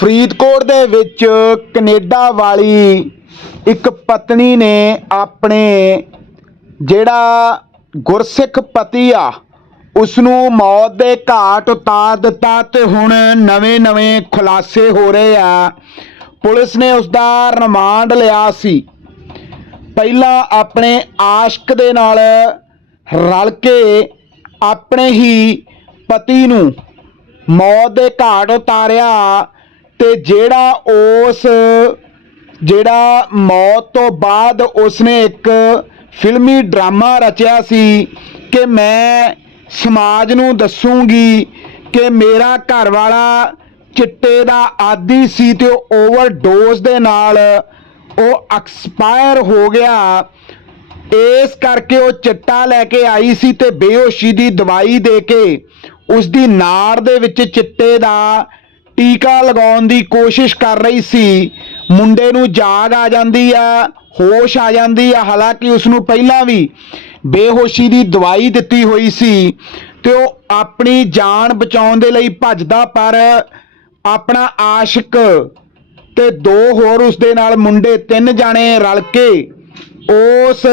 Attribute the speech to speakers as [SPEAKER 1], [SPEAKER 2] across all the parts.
[SPEAKER 1] ਫਰੀਦਕੋਟ ਦੇ ਵਿੱਚ ਕੈਨੇਡਾ ਵਾਲੀ ਇੱਕ ਪਤਨੀ ਨੇ ਆਪਣੇ ਜਿਹੜਾ ਗੁਰਸਿੱਖ ਪਤੀ ਆ ਉਸ ਨੂੰ ਮੌਤ ਦੇ ਘਾਟ ਉਤਾਰ ਦਿੱਤਾ ਤੇ ਹੁਣ ਨਵੇਂ-ਨਵੇਂ ਖੁਲਾਸੇ ਹੋ ਰਹੇ ਆ। ਪੁਲਿਸ ਨੇ ਉਸ ਦਾ ਰਿਮਾਂਡ ਲਿਆ ਸੀ। ਪਹਿਲਾਂ ਆਪਣੇ ਆਸ਼ਕ ਦੇ ਨਾਲ ਰਲ ਕੇ ਆਪਣੇ ਹੀ ਪਤੀ ਨੂੰ ਮੌਤ ਦੇ ਘਾਟ ਉਤਾਰਿਆ। ਤੇ ਜਿਹੜਾ ਉਸ, ਜਿਹੜਾ ਮੌਤ ਤੋਂ ਬਾਅਦ ਉਸਨੇ ਇੱਕ ਫਿਲਮੀ ਡਰਾਮਾ ਰਚਿਆ ਸੀ ਕਿ ਮੈਂ ਸਮਾਜ ਨੂੰ ਦੱਸੂਗੀ ਕਿ ਮੇਰਾ ਘਰ ਵਾਲਾ ਚਿੱਟੇ ਦਾ ਆਦੀ ਸੀ ਤੇ ਉਹ ਓਵਰਡੋਜ਼ ਦੇ ਨਾਲ ਉਹ ਐਕਸਪਾਇਰ ਹੋ ਗਿਆ। ਇਸ ਕਰਕੇ ਉਹ ਚਿੱਟਾ ਲੈ ਕੇ ਆਈ ਸੀ ਤੇ ਬੇਹੋਸ਼ੀ ਦੀ ਦਵਾਈ ਦੇ ਕੇ ਉਸ ਦੀ ਨਾੜ ਦੇ ਵਿੱਚ ਚਿੱਟੇ ਦਾ ਟੀਕਾ ਲਗਾਉਣ ਦੀ ਕੋਸ਼ਿਸ਼ ਕਰ ਰਹੀ ਸੀ। ਮੁੰਡੇ ਨੂੰ ਜਾਗ ਆ ਜਾਂਦੀ ਆ, ਹੋਸ਼ ਆ ਜਾਂਦੀ ਆ। ਹਾਲਾਂਕਿ ਉਸ ਨੂੰ ਪਹਿਲਾਂ ਵੀ ਬੇਹੋਸ਼ੀ ਦੀ ਦਵਾਈ ਦਿੱਤੀ ਹੋਈ ਸੀ ਤੇ ਉਹ ਆਪਣੀ ਜਾਨ ਬਚਾਉਣ ਦੇ ਲਈ ਭੱਜਦਾ, ਪਰ ਆਪਣਾ ਆਸ਼ਿਕ ਤੇ ਦੋ ਹੋਰ ਉਸ ਦੇ ਨਾਲ ਮੁੰਡੇ, ਤਿੰਨ ਜਾਣੇ ਰਲ ਕੇ ਉਸ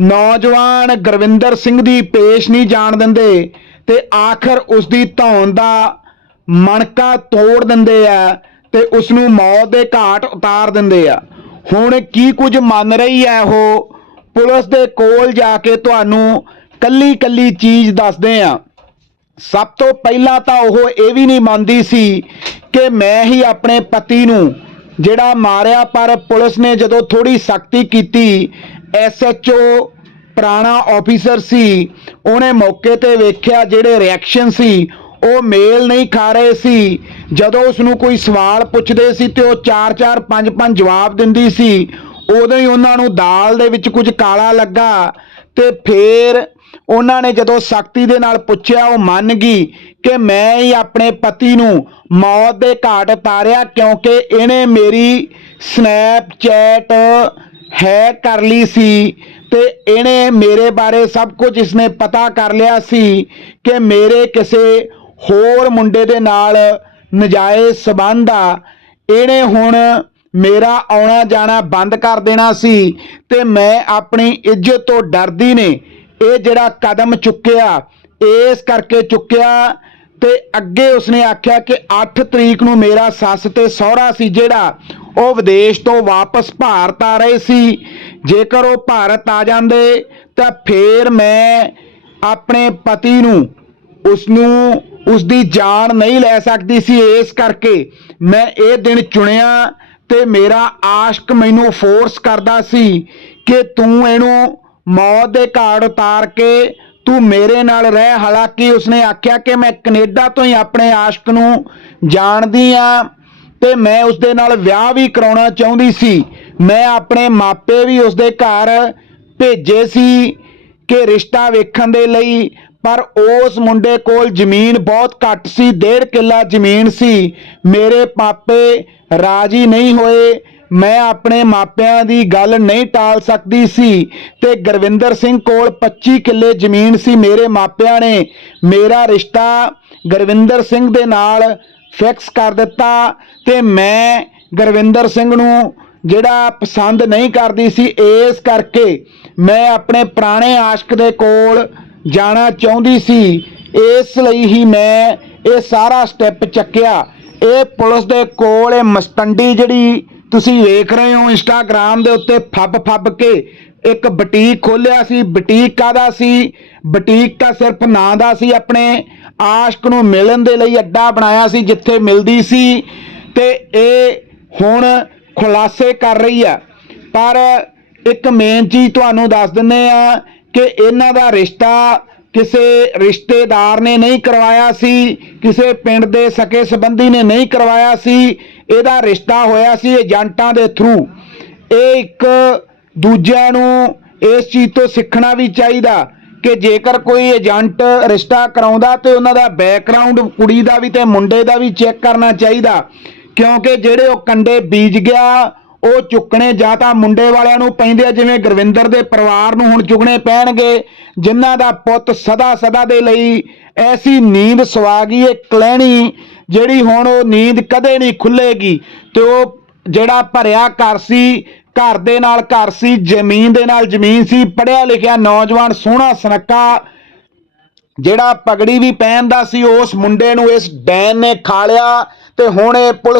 [SPEAKER 1] ਨੌਜਵਾਨ ਗੁਰਵਿੰਦਰ ਸਿੰਘ ਦੀ ਪੇਸ਼ ਨਹੀਂ ਜਾਣ ਦਿੰਦੇ ਤੇ ਆਖਰ ਉਸ ਦੀ ਧੌਣ ਦਾ ਮਣਕਾ ਤੋੜ ਦਿੰਦੇ ਆ ਤੇ ਉਸ ਨੂੰ ਮੌਤ ਦੇ ਘਾਟ ਉਤਾਰ ਦਿੰਦੇ ਆ। ਹੁਣ ਕੀ ਕੁਝ ਮੰਨ ਰਹੀ ਹੈ ਉਹ? ਪੁਲਿਸ ਦੇ ਕੋਲ ਜਾ ਕੇ ਤੁਹਾਨੂੰ ਕੱਲੀ ਕੱਲੀ ਚੀਜ਼ ਦੱਸਦੇ ਆ। ਸਭ ਤੋਂ ਪਹਿਲਾਂ ਤਾਂ ਉਹ ਇਹ ਵੀ ਨਹੀਂ ਮੰਨਦੀ ਸੀ ਕਿ ਮੈਂ ਹੀ ਆਪਣੇ ਪਤੀ ਨੂੰ, ਜਿਹੜਾ ਮਾਰਿਆ ਪਰ ਪੁਲਿਸ ਨੇ ਜਦੋਂ ਥੋੜੀ ਸਖਤੀ ਕੀਤੀ ਐਸਐਚਓ ਪੁਰਾਣਾ ਆਫੀਸਰ ਸੀ, ਉਹਨੇ ਮੌਕੇ ਤੇ ਵੇਖਿਆ ਜਿਹੜੇ ਰਿਐਕਸ਼ਨ ਸੀ ਉਹ ਮੇਲ ਨਹੀਂ ਖਾ ਰਹੇ ਸੀ। ਜਦੋਂ ਉਸ ਨੂੰ ਕੋਈ ਸਵਾਲ ਪੁੱਛਦੇ ਸੀ ਤੇ ਉਹ 4-4 5-5 ਜਵਾਬ ਦਿੰਦੀ ਸੀ, ਉਦੋਂ ਹੀ ਉਹਨਾਂ ਨੂੰ ਦਾਲ ਦੇ ਵਿੱਚ ਕੁਝ ਕਾਲਾ ਲੱਗਾ ਤੇ ਫੇਰ ਉਹਨਾਂ ਨੇ ਜਦੋਂ ਸਖਤੀ ਦੇ ਨਾਲ ਪੁੱਛਿਆ, ਉਹ ਮੰਨ ਗਈ ਕਿ ਮੈਂ ਹੀ ਆਪਣੇ ਪਤੀ ਨੂੰ ਮੌਤ ਦੇ ਘਾਟ ਉਤਾਰਿਆ ਕਿਉਂਕਿ ਇਹਨੇ ਮੇਰੀ ਸਨੈਪਚੈਟ ਹੈ ਕਰ ਲਈ ਸੀ ਤੇ ਇਹਨੇ ਮੇਰੇ ਬਾਰੇ ਸਭ ਕੁਝ ਇਸਨੇ ਪਤਾ ਕਰ ਲਿਆ ਸੀ ਕਿ ਮੇਰੇ ਕਿਸੇ ਹੋਰ ਮੁੰਡੇ ਦੇ ਨਾਲ ਨਜਾਇਜ਼ ਸਬੰਧ ਆ। ਇਹਨੇ ਹੁਣ ਮੇਰਾ ਆਉਣਾ ਜਾਣਾ ਬੰਦ ਕਰ ਦੇਣਾ ਸੀ ਤੇ ਮੈਂ ਆਪਣੀ ਇੱਜ਼ਤ ਤੋਂ ਡਰਦੀ ਨੇ। ਇਹ ਜਿਹੜਾ ਕਦਮ ਚੁੱਕਿਆ, ਇਸ ਕਰਕੇ ਚੁੱਕਿਆ ਤੇ ਅੱਗੇ ਉਸਨੇ ਆਖਿਆ ਕਿ 8 ਤਰੀਕ ਨੂੰ ਮੇਰਾ ਸੱਸ ਤੇ ਸਹੁਰਾ ਸੀ ਜਿਹੜਾ, ਉਹ ਵਿਦੇਸ਼ ਤੋਂ ਵਾਪਸ ਭਾਰਤ ਆ ਰਹੇ ਸੀ। ਜੇਕਰ ਉਹ ਭਾਰਤ ਆ ਜਾਂਦੇ ਤਾਂ ਫੇਰ ਮੈਂ ਆਪਣੇ ਪਤੀ ਨੂੰ ਉਸ ਨੂੰ ਉਸ ਦੀ ਜਾਨ ਨਹੀਂ ਲੈ ਸਕਦੀ ਸੀ ਇਸ ਕਰਕੇ ਮੈਂ ਇਹ ਦਿਨ ਚੁਣਿਆ ਤੇ ਮੇਰਾ ਆਸ਼ਕ ਮੈਨੂੰ ਫੋਰਸ ਕਰਦਾ ਸੀ ਕਿ ਤੂੰ ਇਹਨੂੰ ਮੌਤ ਦੇ ਘਾਟ ਉਤਾਰ ਕੇ ਤੂੰ ਮੇਰੇ ਨਾਲ ਰਹਿ। ਹਾਲਾਂਕਿ ਉਸਨੇ ਆਖਿਆ ਕਿ ਮੈਂ ਕੈਨੇਡਾ ਤੋਂ ਹੀ ਆਪਣੇ ਆਸ਼ਕ ਨੂੰ ਜਾਣਦੀ ਆ ਤੇ ਮੈਂ ਉਸਦੇ ਨਾਲ ਵਿਆਹ ਵੀ ਕਰਾਉਣਾ ਚਾਹੁੰਦੀ ਸੀ। ਮੈਂ ਆਪਣੇ ਮਾਪੇ ਵੀ ਉਸਦੇ ਘਰ ਭੇਜੇ ਸੀ ਕਿ ਰਿਸ਼ਤਾ ਵੇਖਣ ਦੇ ਲਈ ਪਰ ਉਸ ਮੁੰਡੇ ਕੋਲ ਜ਼ਮੀਨ ਬਹੁਤ ਘੱਟ ਸੀ, ਡੇਢ ਕਿੱਲਾ ਜ਼ਮੀਨ ਸੀ। ਮੇਰੇ ਪਾਪੇ ਰਾਜੀ ਨਹੀਂ ਹੋਏ। ਮੈਂ ਆਪਣੇ ਮਾਪਿਆਂ ਦੀ ਗੱਲ ਨਹੀਂ ਟਾਲ ਸਕਦੀ ਸੀ ਤੇ ਗੁਰਵਿੰਦਰ ਸਿੰਘ ਕੋਲ 25 ਕਿੱਲੇ ਜ਼ਮੀਨ ਸੀ ਮੇਰੇ ਮਾਪਿਆਂ ਨੇ। ਮੇਰਾ ਰਿਸ਼ਤਾ ਗੁਰਵਿੰਦਰ ਸਿੰਘ ਦੇ ਨਾਲ ਫਿਕਸ ਕਰ ਦਿੱਤਾ ਤੇ ਮੈਂ ਗੁਰਵਿੰਦਰ ਸਿੰਘ ਨੂੰ ਜਿਹੜਾ ਪਸੰਦ ਨਹੀਂ ਕਰਦੀ ਸੀ, ਇਸ ਕਰਕੇ ਮੈਂ ਆਪਣੇ ਪੁਰਾਣੇ ਆਸ਼ਕ ਦੇ ਕੋਲ ਜਾਣਾ ਚਾਹੁੰਦੀ ਸੀ। ਇਸ ਲਈ ਹੀ ਮੈਂ ਇਹ ਸਾਰਾ ਸਟੈਪ ਚੱਕਿਆ। ਇਹ ਪੁਲਿਸ ਦੇ ਕੋਲ ਇਹ ਮਸਟੰਡੀ ਜਿਹੜੀ ਤੁਸੀਂ ਵੇਖ ਰਹੇ ਹੋ ਇੰਸਟਾਗ੍ਰam ਦੇ ਉੱਤੇ ਫੱਬ ਫੱਬ ਕੇ, ਇੱਕ ਬੁਟੀਕ ਖੋਲਿਆ ਸੀ। ਬੁਟੀਕ ਕਾਦਾ ਸੀ? ਬੁਟੀਕ ਤਾਂ ਸਿਰਫ ਨਾਂ ਦਾ ਸੀ ਆਪਣੇ। ਆਸ਼ਕ ਨੂੰ ਮਿਲਣ ਦੇ ਲਈ ਅੱਡਾ ਬਣਾਇਆ ਸੀ ਜਿੱਥੇ ਮਿਲਦੀ ਸੀ। ਤੇ ਇਹ ਹੁਣ ਖੁਲਾਸੇ ਕਰ ਰਹੀ ਆ। ਪਰ ਇੱਕ ਮੇਨ ਚੀਜ਼ ਤੁਹਾਨੂੰ ਦੱਸ ਦਿੰਨੇ ਆ ਕਿ ਇਹਨਾਂ ਦਾ ਰਿਸ਼ਤਾ ਕਿਸੇ ਰਿਸ਼ਤੇਦਾਰ ਨੇ ਨਹੀਂ ਕਰਵਾਇਆ ਸੀ, ਕਿਸੇ ਪਿੰਡ ਦੇ ਸਕੇ ਸੰਬੰਧੀ ਨੇ ਨਹੀਂ ਕਰਵਾਇਆ ਸੀ, ਇਹਦਾ ਰਿਸ਼ਤਾ ਹੋਇਆ ਸੀ ਏਜੰਟਾਂ ਦੇ ਥਰੂ ਇਹ ਇੱਕ ਦੂਜਿਆਂ ਨੂੰ ਇਸ ਚੀਜ਼ ਤੋਂ ਸਿੱਖਣਾ ਵੀ ਚਾਹੀਦਾ ਕਿ ਜੇਕਰ ਕੋਈ ਏਜੰਟ ਰਿਸ਼ਤਾ ਕਰਾਉਂਦਾ ਤੇ ਉਹਨਾਂ ਦਾ ਬੈਕਗ੍ਰਾਉਂਡ ਕੁੜੀ ਦਾ ਵੀ ਤੇ ਮੁੰਡੇ ਦਾ ਵੀ ਚੈੱਕ ਕਰਨਾ ਚਾਹੀਦਾ। ਕਿਉਂਕਿ ਜਿਹੜੇ ਉਹ ਕੰਡੇ ਬੀਜ ਗਿਆ ਉਹ ਚੁੱਕਣੇ ਜਾਂ ਤਾਂ ਮੁੰਡੇ ਵਾਲਿਆਂ ਨੂੰ ਪੈਂਦੇ ਆ, ਜਿਵੇਂ ਗੁਰਵਿੰਦਰ ਦੇ ਪਰਿਵਾਰ ਨੂੰ ਹੁਣ ਚੁਗਣੇ ਪੈਣਗੇ, ਜਿਨ੍ਹਾਂ ਦਾ ਪੁੱਤ ਸਦਾ ਸਦਾ ਦੇ ਲਈ ਐਸੀ ਨੀਂਦ ਸਵਾ ਗਈ ਇਹ ਕਲੈਣੀ ਜਿਹੜੀ ਹੁਣ ਉਹ ਨੀਂਦ ਕਦੇ ਨਹੀਂ ਖੁੱਲੇਗੀ। ਤੇ ਉਹ ਜਿਹੜਾ ਭਰਿਆ ਘਰ ਸੀ, ਘਰ ਦੇ ਨਾਲ ਘਰ ਸੀ, ਜ਼ਮੀਨ ਦੇ ਨਾਲ ਜ਼ਮੀਨ ਸੀ ਪੜਿਆ ਲਿਖਿਆ ਨੌਜਵਾਨ ਸੋਹਣਾ ਸੁਨੱਖਾ, ਜਿਹੜਾ ਪਗੜੀ ਵੀ ਪਹਿਨਦਾ ਸੀ, ਉਸ ਮੁੰਡੇ ਨੂੰ ਇਸ ਡੈਨ ਨੇ ਖਾ ਲਿਆ ਤੇ ਹੁਣ ਇਹ ਪੁਲਿਸ